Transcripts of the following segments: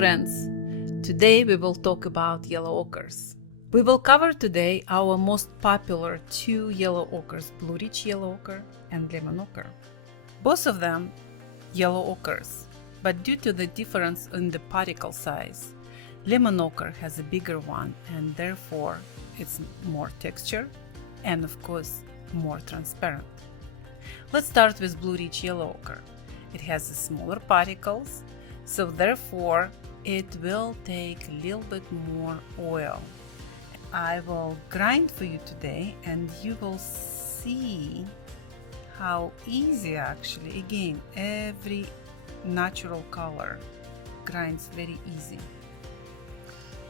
friends. Today we will talk about yellow ochres. We will cover today our most popular two yellow ochres, Blue Ridge yellow ochre and lemon ochre. Both of them yellow ochres, but due to the difference in the particle size, lemon ochre has a bigger one and therefore it's more texture and of course more transparent. Let's start with Blue Ridge yellow ochre. It has smaller particles, so therefore it will take a little bit more oil. I will grind for you today and you will see how easy actually, again, every natural color grinds very easy.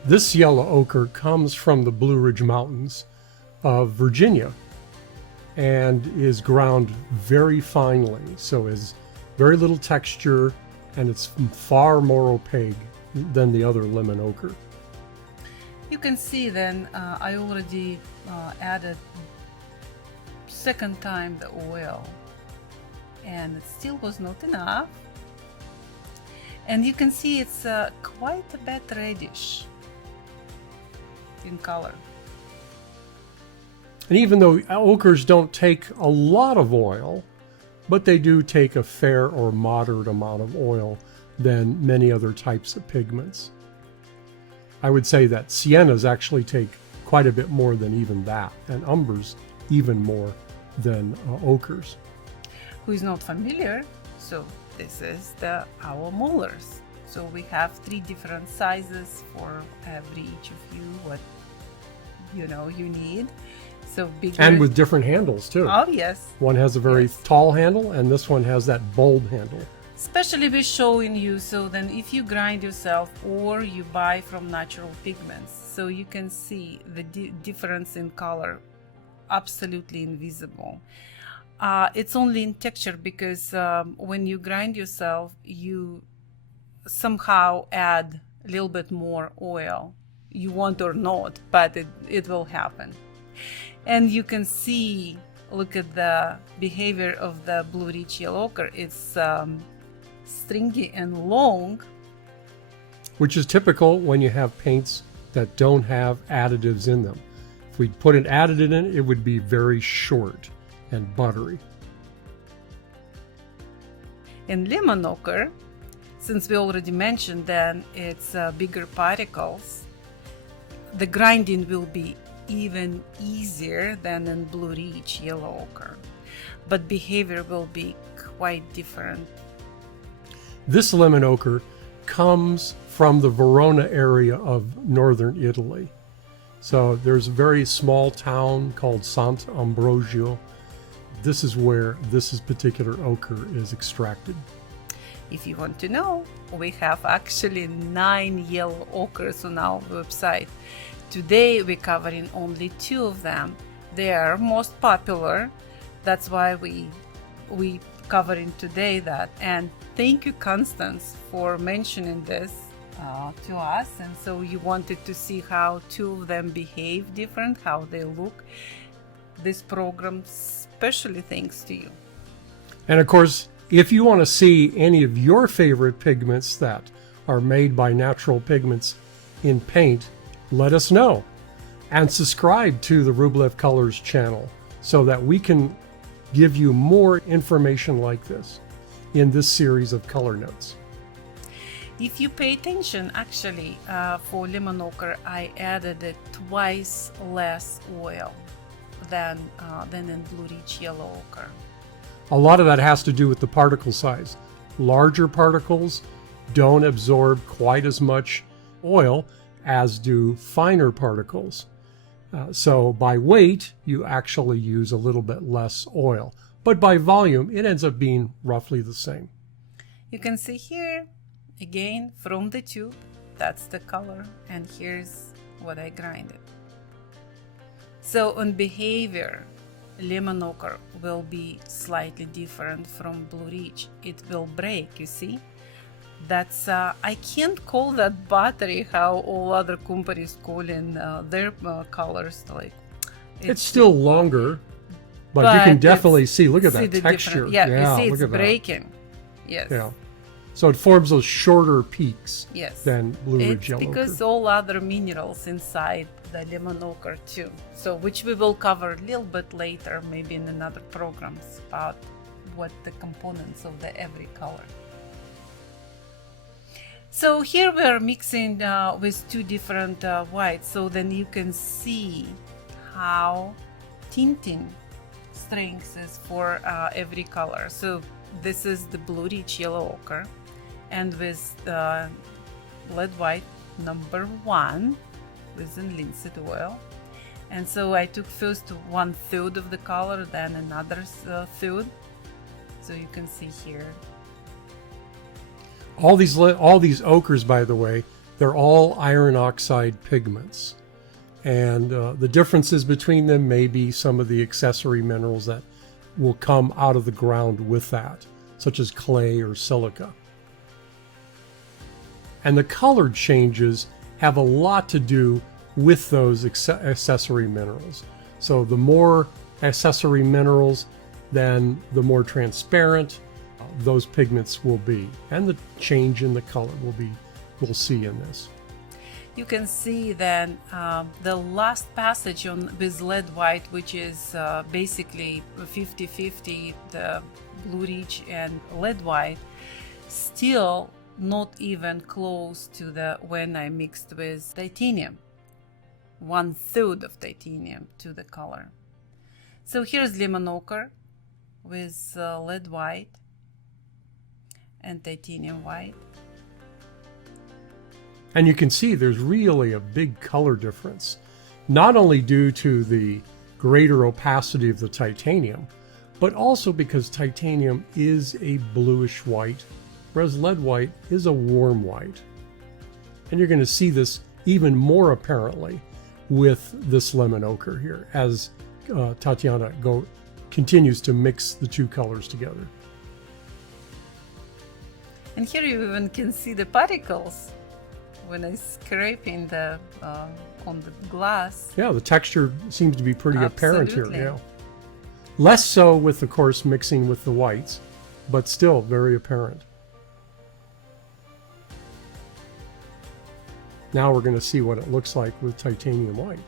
This yellow ochre comes from the Blue Ridge Mountains of Virginia and is ground very finely, so is very little texture and it's far more opaque than the other lemon ochre. You can see then I already added second time the oil and it still was not enough, and you can see it's quite a bit reddish in color. And even though ochres don't take a lot of oil, but they do take a fair or moderate amount of oil than many other types of pigments. I would say that siennas actually take quite a bit more than even that, and umbers even more than ochres. Who is not familiar, so this is our molars. So we have 3 different sizes for every each of you, what you need. So bigger. And with different handles too. Oh yes. One has a very tall handle and this one has that bold handle. Especially we're showing you, so then if you grind yourself or you buy from Natural Pigments, so you can see the difference in color, absolutely invisible. It's only in texture because when you grind yourself, you somehow add a little bit more oil. You want or not, but it will happen. And you can see, look at the behavior of the Blue Ridge yellow ochre. It's stringy and long. Which is typical when you have paints that don't have additives in them. If we put an additive in it, it would be very short and buttery. In lemon ochre, since we already mentioned then it's bigger particles, the grinding will be even easier than in Blue Ridge yellow ochre, but behavior will be quite different. This lemon ochre comes from the Verona area of northern Italy. So there's a very small town called Sant'Ambrogio. This is where this particular ochre is extracted. If you want to know, we have actually 9 yellow ochres on our website. Today we're covering only 2 of them. They are most popular. That's why we covering today that. And thank you, Constance, for mentioning this to us. And so you wanted to see how 2 of them behave different, how they look. This program especially thanks to you. And of course, if you want to see any of your favorite pigments that are made by Natural Pigments in paint, let us know and subscribe to the Rublev Colours channel so that we can give you more information like this in this series of color notes. If you pay attention, actually for lemon ochre I added it twice less oil than in Blue Ridge yellow ochre. A lot of that has to do with the particle size. Larger particles don't absorb quite as much oil as do finer particles. So by weight, you actually use a little bit less oil. But by volume, it ends up being roughly the same. You can see here, again, from the tube, that's the color, and here's what I grinded. So on behavior, lemon ochre will be slightly different from Blue Ridge. It will break, you see? That's I can't call that buttery how all other companies calling their colors. Like it's still longer, but you can definitely see. Look at that texture. Yeah, you see it's look at breaking. That. Yes. Yeah. So it forms those shorter peaks Yes. than Blue Ridge It's Yellow because Ochre. all other minerals inside the lemon ochre too. So which we will cover a little bit later, maybe in another programs, about what the components of the every color. So here we are mixing with two different whites, so then you can see how tinting strength is for every color. So this is the Blue Ridge Yellow Ochre, and with lead white number 1 with linseed oil. And so I took first 1/3 of the color, then another third. So you can see here. All these ochres, by the way, they're all iron oxide pigments. And the differences between them may be some of the accessory minerals that will come out of the ground with that, such as clay or silica. And the color changes have a lot to do with those accessory minerals. So the more accessory minerals, then the more transparent those pigments will be, and the change in the color we'll see in this. You can see then the last passage on with lead white, which is basically 50-50, the Blue Ridge and lead white, still not even close to the when I mixed with titanium, 1/3 of titanium to the color. So here's lemon ochre with lead white and titanium white. And you can see there's really a big color difference, not only due to the greater opacity of the titanium, but also because titanium is a bluish white, whereas lead white is a warm white. And you're going to see this even more apparently with this lemon ochre here as Tatiana continues to mix the two colors together. And here you even can see the particles when I'm scraping the on the glass. Yeah, the texture seems to be pretty apparent here. Absolutely. Yeah, less so with, of course, mixing with the whites, but still very apparent. Now we're going to see what it looks like with titanium white.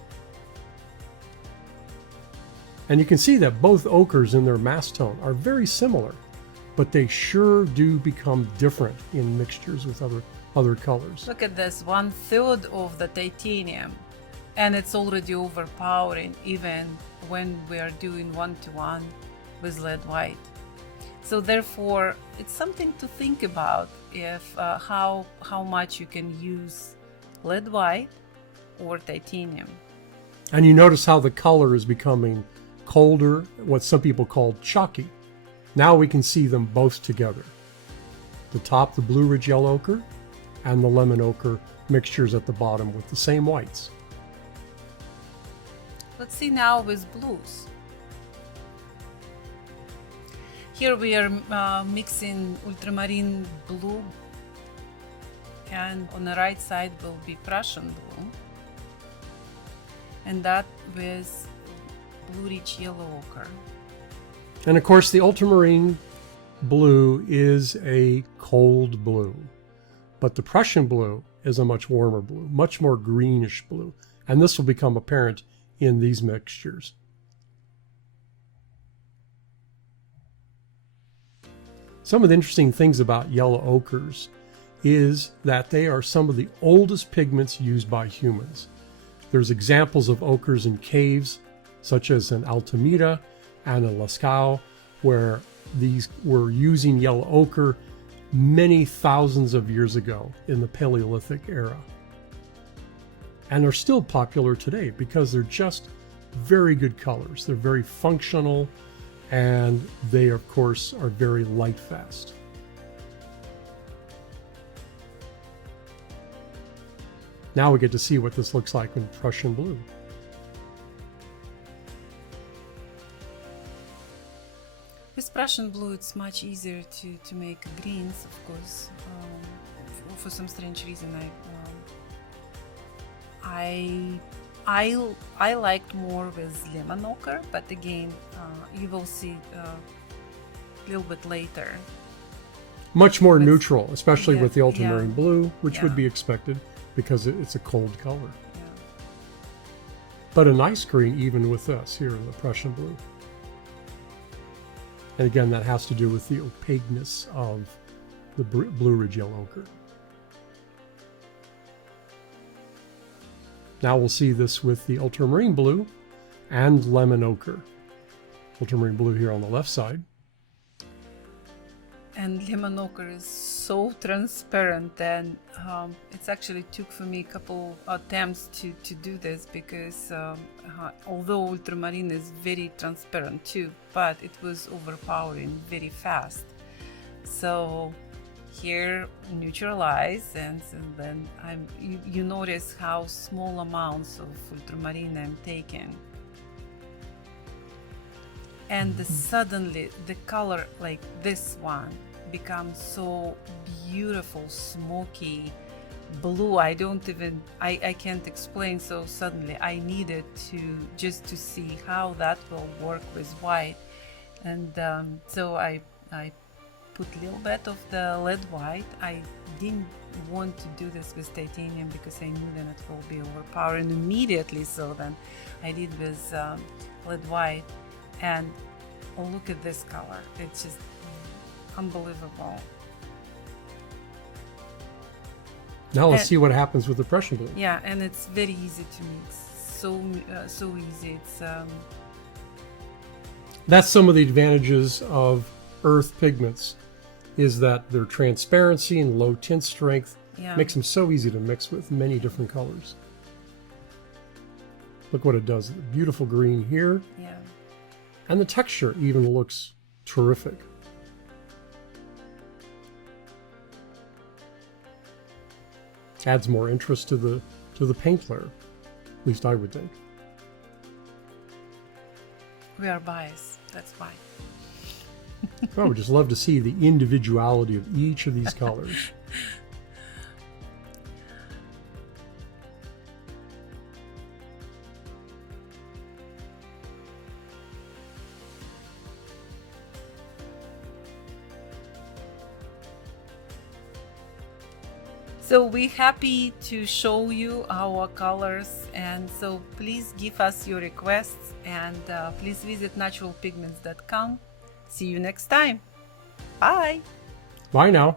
And you can see that both ochres in their mass tone are very similar, but they sure do become different in mixtures with other colors. Look at this, 1/3 of the titanium, and it's already overpowering even when we are doing 1-to-1 with lead white. So therefore, it's something to think about if how much you can use lead white or titanium. And you notice how the color is becoming colder, what some people call chalky. Now we can see them both together. The top, the Blue Ridge Yellow Ochre, and the lemon ochre mixtures at the bottom with the same whites. Let's see now with blues. Here we are mixing ultramarine blue, and on the right side will be Prussian blue, and that with Blue Ridge Yellow Ochre. And of course, the ultramarine blue is a cold blue, but the Prussian blue is a much warmer blue, much more greenish blue, and this will become apparent in these mixtures. Some of the interesting things about yellow ochres is that they are some of the oldest pigments used by humans. There's examples of ochres in caves, such as in Altamira and in Lascaux, where these were using yellow ochre many thousands of years ago in the Paleolithic era. And they're still popular today because they're just very good colors. They're very functional, and they, of course, are very light fast. Now we get to see what this looks like in Prussian blue. With Prussian blue, it's much easier to make greens, of course. For some strange reason, I liked more with lemon ochre, but again, you will see a little bit later. Much more neutral, especially with the yeah, ultramarine blue, which would yeah. be expected because it's a cold color. Yeah. But a nice green even with this here, the Prussian blue. And again, that has to do with the opaqueness of the Blue Ridge Yellow Ochre. Now we'll see this with the ultramarine blue and lemon ochre. Ultramarine blue here on the left side. And lemon ochre is so transparent, and it's actually took for me a couple attempts to do this because although ultramarine is very transparent too, but it was overpowering very fast. So here neutralize, and then you notice how small amounts of ultramarine I'm taking. And suddenly the color, like this one, becomes so beautiful, smoky blue. I can't explain. So suddenly I needed to see how that will work with white. And so I put a little bit of the lead white. I didn't want to do this with titanium because I knew then it will be overpowering immediately. So then I did with lead white. And look at this color. It's just unbelievable. Now let's see what happens with the Prussian blue. Yeah, and it's very easy to mix. So easy. It's That's some of the advantages of earth pigments, is that their transparency and low tint strength makes them so easy to mix with many different colors. Look what it does. Beautiful green here. Yeah. And the texture even looks terrific. Adds more interest to the paint layer. At least I would think. We are biased, that's why. I would just love to see the individuality of each of these colors. So we're happy to show you our colors, and so please give us your requests, and please visit naturalpigments.com. See you next time. Bye. Bye now.